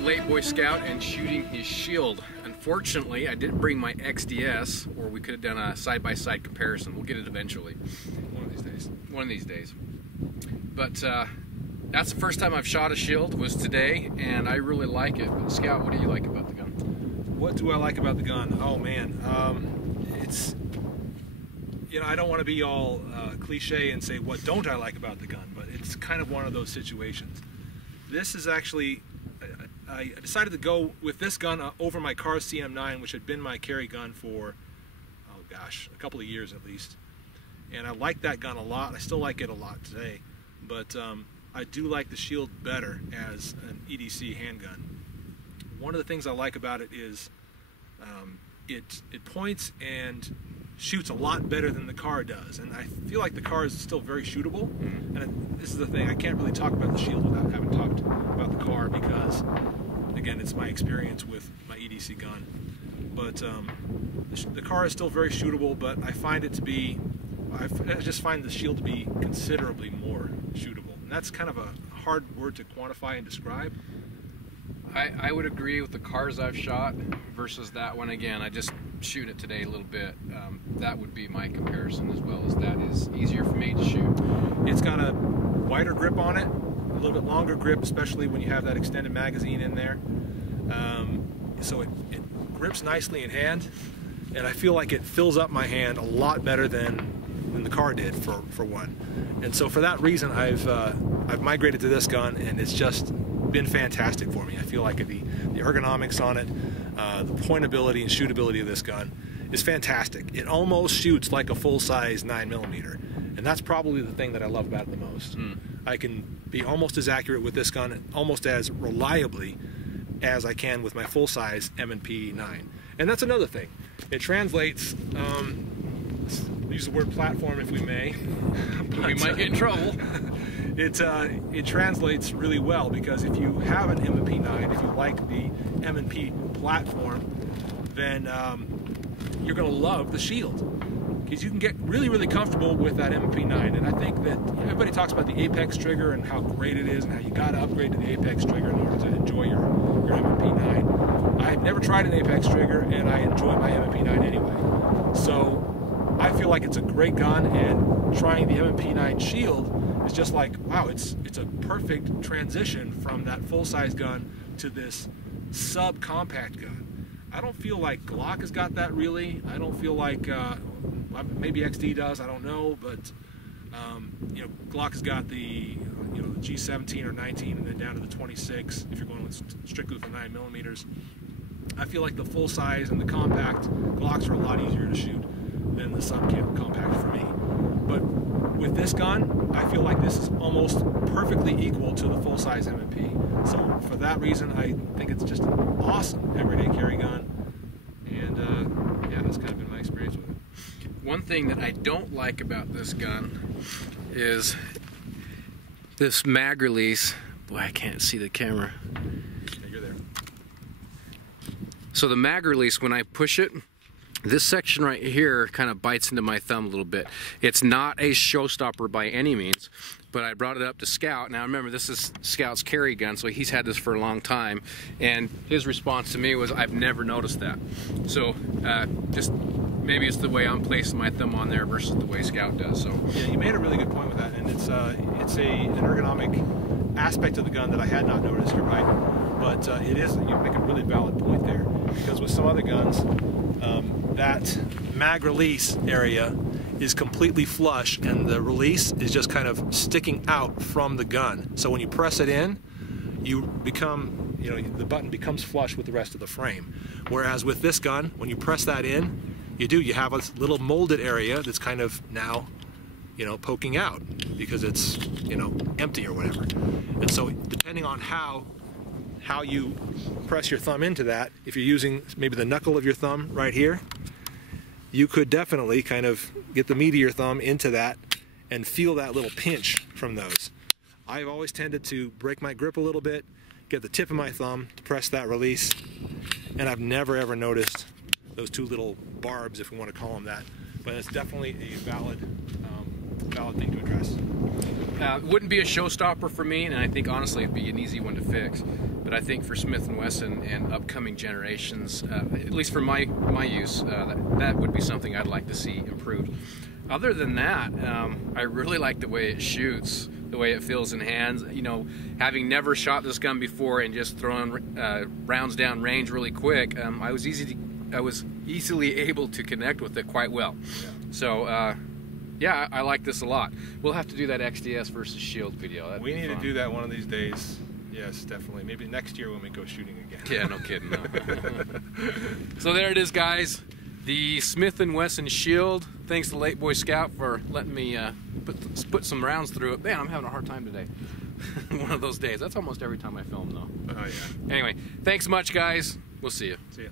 the Late Boy Scout and shooting his shield. Unfortunately, I didn't bring my XDS, or we could have done a side-by-side comparison. We'll get it eventually. One of these days. One of these days. But that's the first time I've shot a shield, was today, and I really like it. But Scout, what do you like about the gun? What do I like about the gun? Oh man, it's, you know, I don't want to be all cliche and say what don't I like about the gun, but it's kind of one of those situations. This is actually, I decided to go with this gun over my Cars CM9, which had been my carry gun for, oh gosh, a couple of years at least. And I like that gun a lot. I still like it a lot today, but I do like the Shield better as an EDC handgun. One of the things I like about it is it points and shoots a lot better than the car does, and I feel like the car is still very shootable. And this is the thing, I can't really talk about the Shield without having talked about the car, because again, it's my experience with my EDC gun. But the car is still very shootable, but I find it to be, I just find the Shield to be considerably more shootable, and that's kind of a hard word to quantify and describe. I would agree with the cars I've shot versus that one. Again, I just shoot it today a little bit. That would be my comparison, as well as that is easier for me to shoot. It's got a wider grip on it, a little bit longer grip, especially when you have that extended magazine in there. So it grips nicely in hand, and I feel like it fills up my hand a lot better than the car did for one. And so for that reason, I've migrated to this gun, and it's just been fantastic for me. I feel like the ergonomics on it, the pointability and shootability of this gun is fantastic. It almost shoots like a full-size 9mm, and that's probably the thing that I love about it the most. I can be almost as accurate with this gun, almost as reliably as I can with my full-size M&P 9. And that's another thing. It translates, use the word platform if we may. We might get in trouble. It translates really well, because if you have an M&P 9, if you like the M&P platform, then you're going to love the Shield, because you can get really, really comfortable with that M&P 9. And I think that, you know, everybody talks about the Apex trigger and how great it is and how you got to upgrade to the Apex trigger in order to enjoy your M&P 9. I've never tried an Apex trigger, and I enjoy my M&P 9 anyway. So I feel like it's a great gun, and trying the M&P 9 Shield is just like, wow, it's a perfect transition from that full-size gun to this sub-compact gun. I don't feel like Glock has got that really. I don't feel like, maybe XD does, I don't know, but you know, Glock has got the, you know, the G17 or 19, and then down to the 26 if you're going with strictly with the 9mm. I feel like the full-size and the compact Glocks are a lot easier to shoot than the sub-compact for me. But with this gun, I feel like this is almost perfectly equal to the full-size M&P. So for that reason, I think it's just an awesome everyday carry gun. And yeah, that's kind of been my experience with it. One thing that I don't like about this gun is this mag release. Boy, I can't see the camera. Yeah, you're there. So the mag release, when I push it, this section right here kind of bites into my thumb a little bit. It's not a showstopper by any means, but I brought it up to Scout. Now remember, this is Scout's carry gun, so he's had this for a long time, and his response to me was, I've never noticed that. So just maybe it's the way I'm placing my thumb on there versus the way Scout does. So yeah, you made a really good point with that, and it's an ergonomic aspect of the gun that I had not noticed. You're right, but it is, you make a really valid point there, because with some other guns, that mag release area is completely flush, and the release is just kind of sticking out from the gun. So when you press it in, you become, you know, the button becomes flush with the rest of the frame. Whereas with this gun, when you press that in, you have a little molded area that's kind of now, you know, poking out because it's, you know, empty or whatever. And so depending on how you press your thumb into that, if you're using maybe the knuckle of your thumb right here, you could definitely kind of get the meat of your thumb into that and feel that little pinch from those. I've always tended to break my grip a little bit, get the tip of my thumb to press that release, and I've never ever noticed those two little barbs, if we want to call them that. But it's definitely a valid thing to address. It wouldn't be a showstopper for me, and I think honestly it'd be an easy one to fix. But But I think for Smith and Wesson and upcoming generations, at least for my use, that would be something I'd like to see improved. Other than that, I really like the way it shoots, the way it feels in hands. You know, having never shot this gun before and just throwing rounds down range really quick, I was easily able to connect with it quite well. Yeah. So yeah, I like this a lot. We'll have to do that XDS versus Shield video. That'd We be need fun. to do that one of these days. Yes, definitely. Maybe next year when we go shooting again. Yeah, no kidding. No. So there it is, guys. The Smith and Wesson Shield. Thanks to TheLateBoyScout for letting me put some rounds through it. Man, I'm having a hard time today. One of those days. That's almost every time I film, though. Oh, yeah. Anyway, thanks much, guys. We'll see you. See ya.